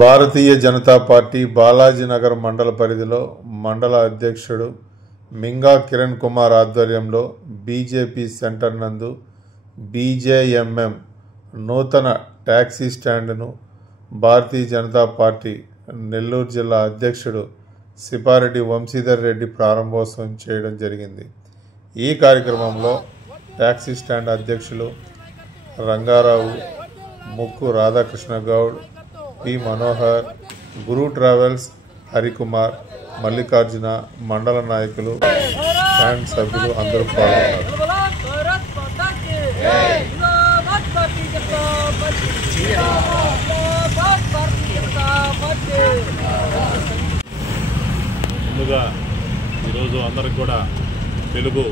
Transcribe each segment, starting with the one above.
Bharatiya Janata party Balaji Nagar మండల పరిధిలో మండల అధ్యక్షుడు మింగా కిరణ్ కుమార్ ఆధ్వర్యంలో బీజేపీ సెంటర్ నందు బీజేఎంఎం నూతన టాక్సీ స్టాండ్ను భారతీయ జనతా పార్టీ నెల్లూరు జిల్లా అధ్యక్షుడు సిపారెడ్డి వంశీధర్ రెడ్డి ప్రారంభోత్సవం చేయడం జరిగింది. ఈ కార్యక్రమంలో టాక్సీ స్టాండ్ అధ్యక్షులు రంగారావు, ముక్కు రాధాకృష్ణ గౌడ్, పి మనోహర్, గురు ట్రావెల్స్ హరికుమార్, మల్లికార్జున, మండల నాయకులు, స్టాండ్ సభ్యులు అందరూ పాల్గొన్నారు. ముందుగా ఈరోజు అందరికి కూడా తెలుగు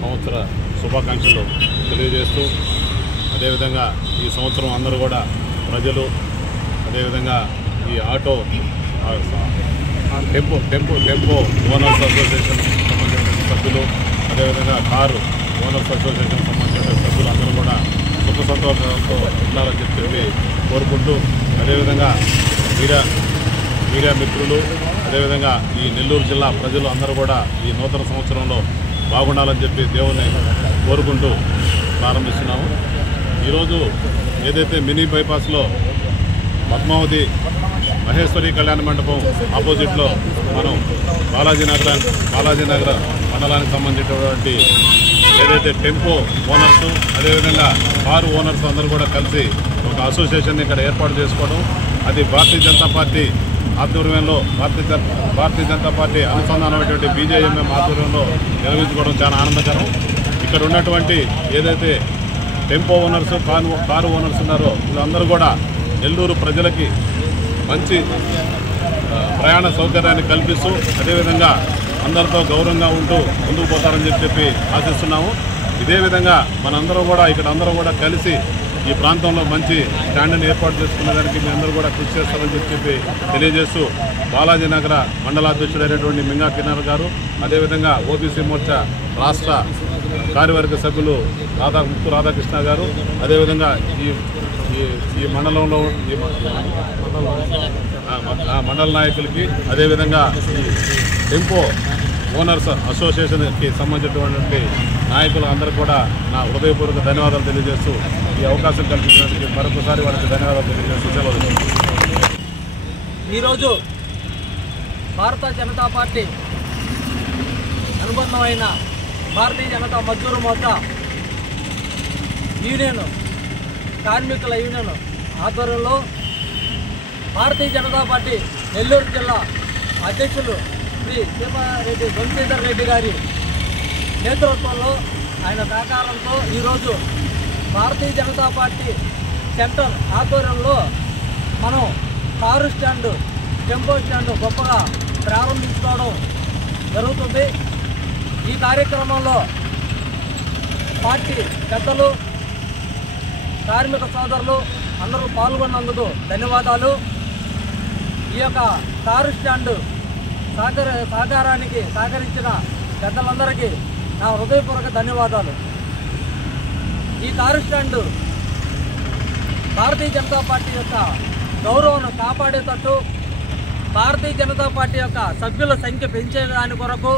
సంవత్సర శుభాకాంక్షలు తెలియజేస్తూ, అదేవిధంగా ఈ సంవత్సరం అందరూ కూడా ప్రజలు, అదేవిధంగా ఈ ఆటో టెంపో ఓనర్స్ అసోసియేషన్ సంబంధించిన సభ్యులు, అదేవిధంగా కారు ఓనర్స్ అసోసియేషన్ సంబంధించిన సభ్యులు అందరూ కూడా సుఖ సంతోషంతో ఉండాలని చెప్పి కోరుకుంటూ, అదేవిధంగా మీడియా మిత్రులు, అదేవిధంగా ఈ నెల్లూరు జిల్లా ప్రజలు అందరూ కూడా ఈ నూతన సంవత్సరంలో బాగుండాలని చెప్పి దేవుణ్ణి కోరుకుంటూ ప్రారంభిస్తున్నాము. ఈరోజు ఏదైతే మినీ బైపాస్లో పద్మావతి మహేశ్వరి కళ్యాణ మండపం ఆపోజిట్లో మనం బాలాజీనగర్ మండలానికి సంబంధించినటువంటి ఏదైతే టెంపో ఓనర్స్, అదేవిధంగా కారు ఓనర్స్ అందరూ కూడా కలిసి ఒక అసోసియేషన్ ఇక్కడ ఏర్పాటు చేసుకోవడం, అది భారతీయ జనతా పార్టీ ఆధ్వర్యంలో భారతీయ జనతా పార్టీ అనుసంధానమైనటువంటి బీజేఎంఎం ఆధ్వర్యంలో నిర్వహించుకోవడం చాలా ఆనందకరం. ఇక్కడ ఉన్నటువంటి ఏదైతే టెంపో ఓనర్స్, కారు ఓనర్స్ ఉన్నారో వీళ్ళందరూ కూడా నెల్లూరు ప్రజలకి మంచి ప్రయాణ సౌకర్యాన్ని కల్పిస్తూ, అదేవిధంగా అందరితో గౌరవంగా ఉంటూ ముందుకు పోతారని చెప్పి ఆశిస్తున్నాము. ఇదే విధంగా మనందరం కూడా ఇక్కడ అందరం కూడా కలిసి ఈ ప్రాంతంలో మంచి స్టాండ్ని ఏర్పాటు చేసుకునేదానికి మీ అందరూ కూడా కృషి చేస్తారని చెప్పి తెలియజేస్తూ, బాలాజీనగర్ మండలాధ్యక్షుడైనటువంటి మింగా కిరణ్ గారు, అదేవిధంగా ఓబీసీ మోర్చా రాష్ట్ర కార్యవర్గ సభ్యులు ముక్కు రాధాకృష్ణ గారు, అదేవిధంగా ఈ మండలంలో మండల నాయకులకి, అదేవిధంగా ఈ టెంపో ఓనర్స్ అసోసియేషన్కి సంబంధించినటువంటి నాయకులు అందరికీ కూడా నా హృదయపూర్వక ధన్యవాదాలు తెలియజేస్తూ, ఈ అవకాశం కల్పించినందుకు మరొకసారి వాళ్ళకి ధన్యవాదాలు తెలియజేస్తూ సెలవు. ఈరోజు భారత జనతా పార్టీ అనుబంధమైన భారతీయ జనతా మజ్దూర్ మోర్చా యూనియన్, కార్మికుల యూనియన్ ఆధ్వర్యంలో భారతీయ జనతా పార్టీ నెల్లూరు జిల్లా అధ్యక్షులు శ్రీ సిపారెడ్డి వంశీధర్ రెడ్డి గారి నేతృత్వంలో, ఆయన సహకారంతో ఈరోజు భారతీయ జనతా పార్టీ సెంటర్ ఆధ్వర్యంలో మనం కారు స్టాండు, టెంపో స్టాండు గొప్పగా ప్రారంభించుకోవడం జరుగుతుంది. ఈ కార్యక్రమంలో పార్టీ పెద్దలు, కార్మిక సోదరులు అందరూ పాల్గొన్నందుకు ధన్యవాదాలు. ఈ యొక్క కారు స్టాండు సహకారానికి సహకరించిన పెద్దలందరికీ నా హృదయపూర్వక ధన్యవాదాలు. ఈ car stand Bharatiya Janata party యొక్క గౌరవాన్ని కాపాడేటట్టు, భారతీయ జనతా పార్టీ యొక్క సభ్యుల సంఖ్య పెంచేదాని కొరకు,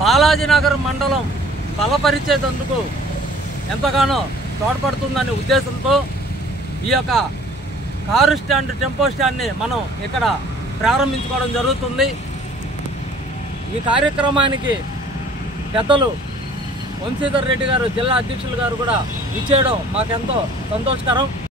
బాలాజీనగర్ మండలం బలపరిచేందుకు ఎంతగానో తోడ్పడుతుందనే ఉద్దేశంతో ఈ యొక్క కారు స్టాండ్, టెంపో స్టాండ్ని మనం ఇక్కడ ప్రారంభించుకోవడం జరుగుతుంది. ఈ కార్యక్రమానికి పెద్దలు వంశీధర్ రెడ్డి గారు, జిల్లా అధ్యక్షులు గారు కూడా ఇచ్చేయడం మాకెంతో సంతోషకరం.